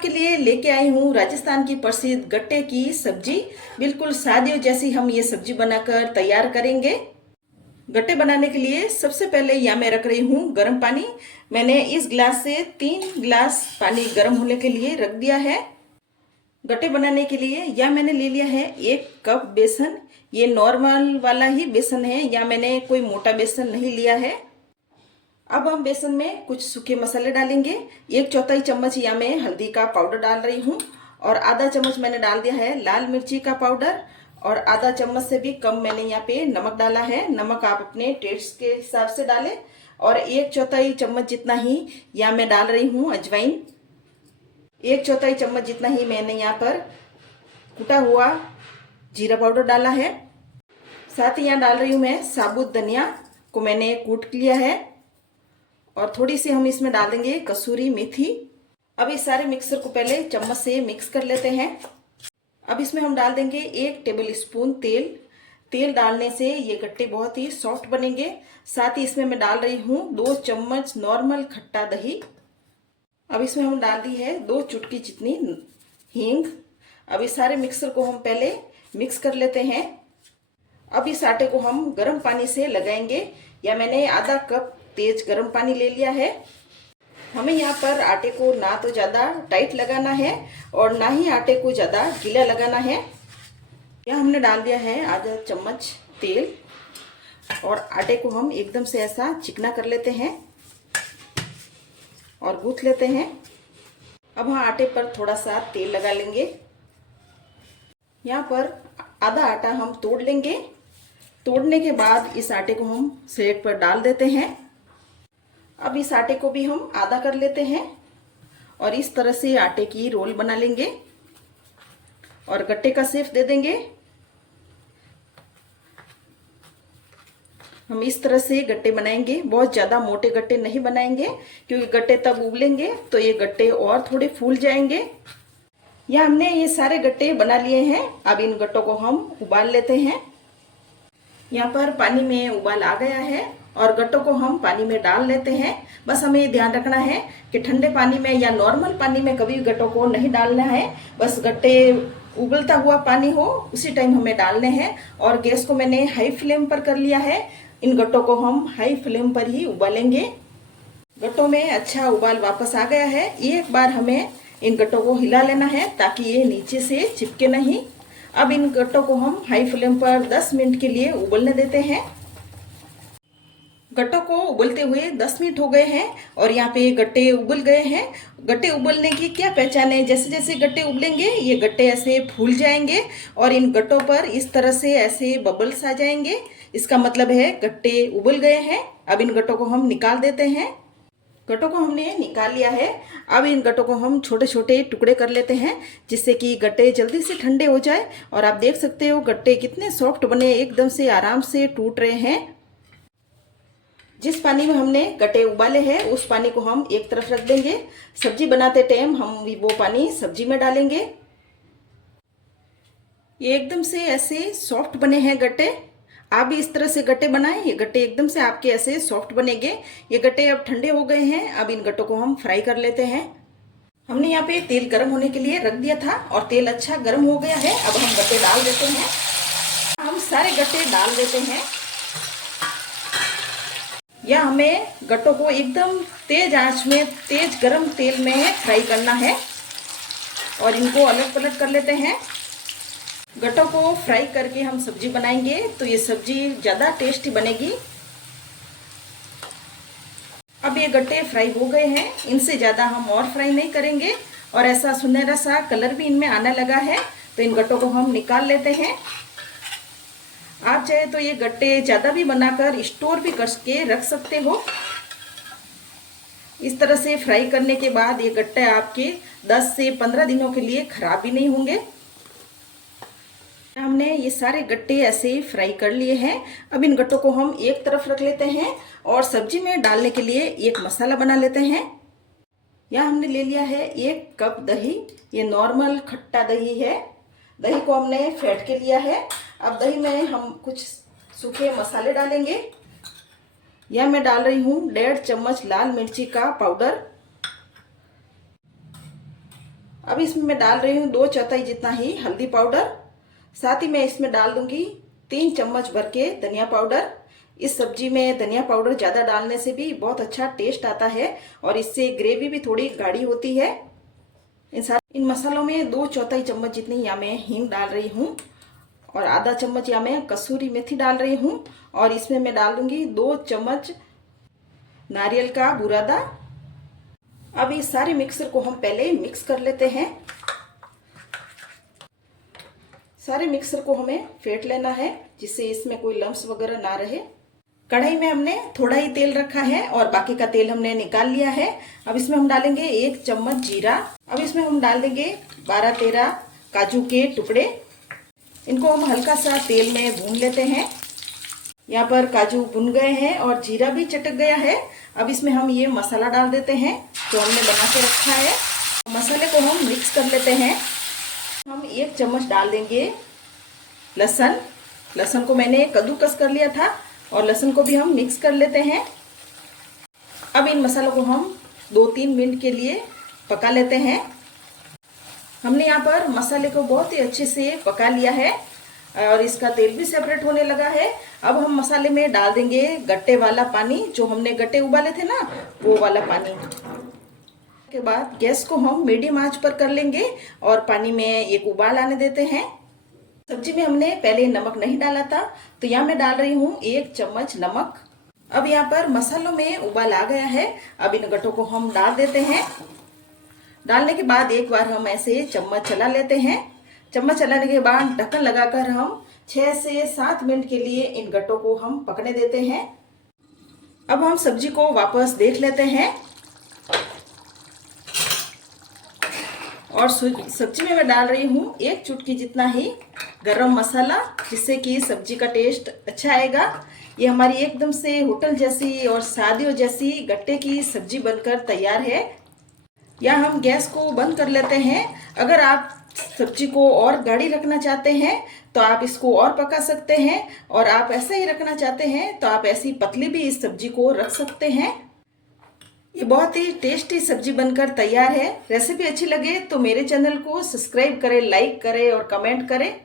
आपके लिए लेके आई हूँ राजस्थान की प्रसिद्ध गट्टे की सब्जी। बिल्कुल शादियों जैसी हम ये सब्जी बनाकर तैयार करेंगे। गट्टे बनाने के लिए सबसे पहले यहाँ मैं रख रही हूँ गर्म पानी। मैंने इस गिलास से 3 गिलास पानी गर्म होने के लिए रख दिया है। गट्टे बनाने के लिए या मैंने ले लिया है 1 कप बेसन। ये नॉर्मल वाला ही बेसन है, या मैंने कोई मोटा बेसन नहीं लिया है। अब हम बेसन में कुछ सूखे मसाले डालेंगे। 1/4 चम्मच या मैं हल्दी का पाउडर डाल रही हूँ, और आधा चम्मच मैंने डाल दिया है लाल मिर्ची का पाउडर, और आधा चम्मच से भी कम मैंने यहाँ पे नमक डाला है। नमक आप अपने टेस्ट के हिसाब से डालें। और 1/4 चम्मच जितना ही यहाँ मैं डाल रही हूँ अजवाइन। 1/4 चम्मच जितना ही मैंने यहाँ पर कुटा हुआ जीरा पाउडर डाला है। साथ ही यहाँ डाल रही हूँ मैं साबुत धनिया को मैंने कूट लिया है, और थोड़ी सी हम इसमें डाल देंगे कसूरी मेथी। अब इस सारे मिक्सर को पहले चम्मच से मिक्स कर लेते हैं। अब इसमें हम डाल देंगे 1 टेबल स्पून तेल। तेल डालने से ये गट्टे बहुत ही सॉफ्ट बनेंगे। साथ ही इसमें मैं डाल रही हूँ 2 चम्मच नॉर्मल खट्टा दही। अब इसमें हम डाल दी है 2 चुटकी जितनी हींग। अब इस सारे मिक्सर को हम पहले मिक्स कर लेते हैं। अब इस आटे को हम गर्म पानी से लगाएंगे, या मैंने आधा कप तेज गर्म पानी ले लिया है। हमें यहाँ पर आटे को ना तो ज़्यादा टाइट लगाना है और ना ही आटे को ज़्यादा गीला लगाना है। यहाँ हमने डाल दिया है आधा चम्मच तेल, और आटे को हम एकदम से ऐसा चिकना कर लेते हैं और गूंथ लेते हैं। अब हाँ, आटे पर थोड़ा सा तेल लगा लेंगे। यहाँ पर आधा आटा हम तोड़ लेंगे। तोड़ने के बाद इस आटे को हम स्लेट पर डाल देते हैं। अब इस आटे को भी हम आधा कर लेते हैं, और इस तरह से आटे की रोल बना लेंगे और गट्टे का शेप दे देंगे। हम इस तरह से गट्टे बनाएंगे। बहुत ज़्यादा मोटे गट्टे नहीं बनाएंगे, क्योंकि गट्टे तब उबलेंगे तो ये गट्टे और थोड़े फूल जाएंगे। या हमने ये सारे गट्टे बना लिए हैं। अब इन गट्टों को हम उबाल लेते हैं। यहाँ पर पानी में उबाल आ गया है, और गट्टों को हम पानी में डाल लेते हैं। बस हमें ध्यान रखना है कि ठंडे पानी में या नॉर्मल पानी में कभी गट्टों को नहीं डालना है। बस गट्टे उबलता हुआ पानी हो उसी टाइम हमें डालने हैं। और गैस को मैंने हाई फ्लेम पर कर लिया है। इन गट्टों को हम हाई फ्लेम पर ही उबालेंगे। गट्टों में अच्छा उबाल वापस आ गया है। एक बार हमें इन गट्टों को हिला लेना है ताकि ये नीचे से चिपके नहीं। अब इन गट्टों को हम हाई फ्लेम पर 10 मिनट के लिए उबलने देते हैं। गट्टों को उबलते हुए 10 मिनट हो गए हैं, और यहाँ पे गट्टे उबल गए हैं। गट्टे उबलने की क्या पहचान है? जैसे जैसे गट्टे उबलेंगे ये गट्टे ऐसे फूल जाएंगे, और इन गट्टों पर इस तरह से ऐसे बबल्स आ जाएंगे। इसका मतलब है गट्टे उबल गए हैं। अब इन गट्टों को हम निकाल देते हैं। गट्टों को हमने निकाल लिया है। अब इन गट्टों को हम छोटे छोटे टुकड़े कर लेते हैं, जिससे कि गट्टे जल्दी से ठंडे हो जाए। और आप देख सकते हो गट्टे कितने सॉफ्ट बने, एकदम से आराम से टूट रहे हैं। जिस पानी में हमने गट्टे उबाले हैं उस पानी को हम एक तरफ रख देंगे। सब्जी बनाते टाइम हम वो पानी सब्जी में डालेंगे। ये एकदम से ऐसे सॉफ्ट बने हैं गट्टे। आप भी इस तरह से गट्टे बनाएं। ये गट्टे एकदम से आपके ऐसे सॉफ्ट बनेंगे। ये गट्टे अब ठंडे हो गए हैं। अब इन गट्टों को हम फ्राई कर लेते हैं। हमने यहाँ पे तेल गर्म होने के लिए रख दिया था, और तेल अच्छा गर्म हो गया है। अब हम गट्टे डाल देते हैं। हम सारे गट्टे डाल देते हैं। या हमें गट्टों को एकदम तेज आंच में, तेज गरम तेल में फ्राई करना है, और इनको अलग पलट कर लेते हैं। गट्टों को फ्राई करके हम सब्जी बनाएंगे तो ये सब्जी ज़्यादा टेस्टी बनेगी। अब ये गट्टे फ्राई हो गए हैं। इनसे ज़्यादा हम और फ्राई नहीं करेंगे, और ऐसा सुनहरा सा कलर भी इनमें आने लगा है। तो इन गट्टों को हम निकाल लेते हैं। आप चाहे तो ये गट्टे ज़्यादा भी बनाकर स्टोर भी करके रख सकते हो। इस तरह से फ्राई करने के बाद ये गट्टे आपके 10 से 15 दिनों के लिए खराब भी नहीं होंगे। हमने ये सारे गट्टे ऐसे फ्राई कर लिए हैं। अब इन गट्टों को हम एक तरफ रख लेते हैं, और सब्जी में डालने के लिए एक मसाला बना लेते हैं। यहाँ हमने ले लिया है 1 कप दही। ये नॉर्मल खट्टा दही है। दही को हमने फेंट के लिया है। अब दही में हम कुछ सूखे मसाले डालेंगे। यह मैं डाल रही हूँ 1.5 चम्मच लाल मिर्ची का पाउडर, अब इसमें मैं डाल रही हूँ 2/4 जितना ही हल्दी पाउडर। साथ ही मैं इसमें डाल दूंगी 3 चम्मच भर के धनिया पाउडर। इस सब्जी में धनिया पाउडर ज़्यादा डालने से भी बहुत अच्छा टेस्ट आता है और इससे ग्रेवी भी थोड़ी गाढ़ी होती है। इन मसालों में 2/4 चम्मच जितनी यहाँ मैं हींग डाल रही हूँ और आधा चम्मच यहाँ मैं कसूरी मेथी डाल रही हूँ और इसमें मैं डाल दूंगी 2 चम्मच नारियल का बुरादा। अब इस सारे मिक्सर को हम पहले मिक्स कर लेते हैं। सारे मिक्सर को हमें फेंट लेना है जिससे इसमें कोई लम्स वगैरह ना रहे। कढ़ाई में हमने थोड़ा ही तेल रखा है और बाकी का तेल हमने निकाल लिया है। अब इसमें हम डालेंगे 1 चम्मच जीरा। अब इसमें हम डाल देंगे 12-13 काजू के टुकड़े। इनको हम हल्का सा तेल में भून लेते हैं। यहाँ पर काजू भुन गए हैं और जीरा भी चटक गया है। अब इसमें हम ये मसाला डाल देते हैं जो हमने बना के रखा है। मसाले को हम मिक्स कर लेते हैं। हम 1 चम्मच डाल देंगे लहसुन। लहसुन को मैंने कद्दूकस कर लिया था और लहसुन को भी हम मिक्स कर लेते हैं। अब इन मसालों को हम 2-3 मिनट के लिए पका लेते हैं। हमने यहाँ पर मसाले को बहुत ही अच्छे से पका लिया है और इसका तेल भी सेपरेट होने लगा है। अब हम मसाले में डाल देंगे गट्टे वाला पानी, जो हमने गट्टे उबाले थे ना, वो वाला पानी। के बाद गैस को हम मीडियम आंच पर कर लेंगे और पानी में एक उबाल आने देते हैं। सब्जी में हमने पहले नमक नहीं डाला था तो यहाँ मैं डाल रही हूँ 1 चम्मच नमक। अब यहाँ पर मसालों में उबाल आ गया है। अब इन गट्टों को हम डाल देते हैं। डालने के बाद एक बार हम ऐसे चम्मच चला लेते हैं। चम्मच चलाने के बाद ढक्कन लगाकर हम 6 से 7 मिनट के लिए इन गट्टों को हम पकने देते हैं। अब हम सब्जी को वापस देख लेते हैं और सब्जी में मैं डाल रही हूँ 1 चुटकी जितना ही गरम मसाला, जिससे कि सब्जी का टेस्ट अच्छा आएगा। ये हमारी एकदम से होटल जैसी और शादियों जैसी गट्टे की सब्जी बनकर तैयार है। या हम गैस को बंद कर लेते हैं। अगर आप सब्जी को और गाढ़ी रखना चाहते हैं तो आप इसको और पका सकते हैं और आप ऐसा ही रखना चाहते हैं तो आप ऐसी पतली भी इस सब्जी को रख सकते हैं। ये बहुत ही टेस्टी सब्जी बनकर तैयार है। रेसिपी अच्छी लगे तो मेरे चैनल को सब्सक्राइब करें, लाइक करें और कमेंट करें।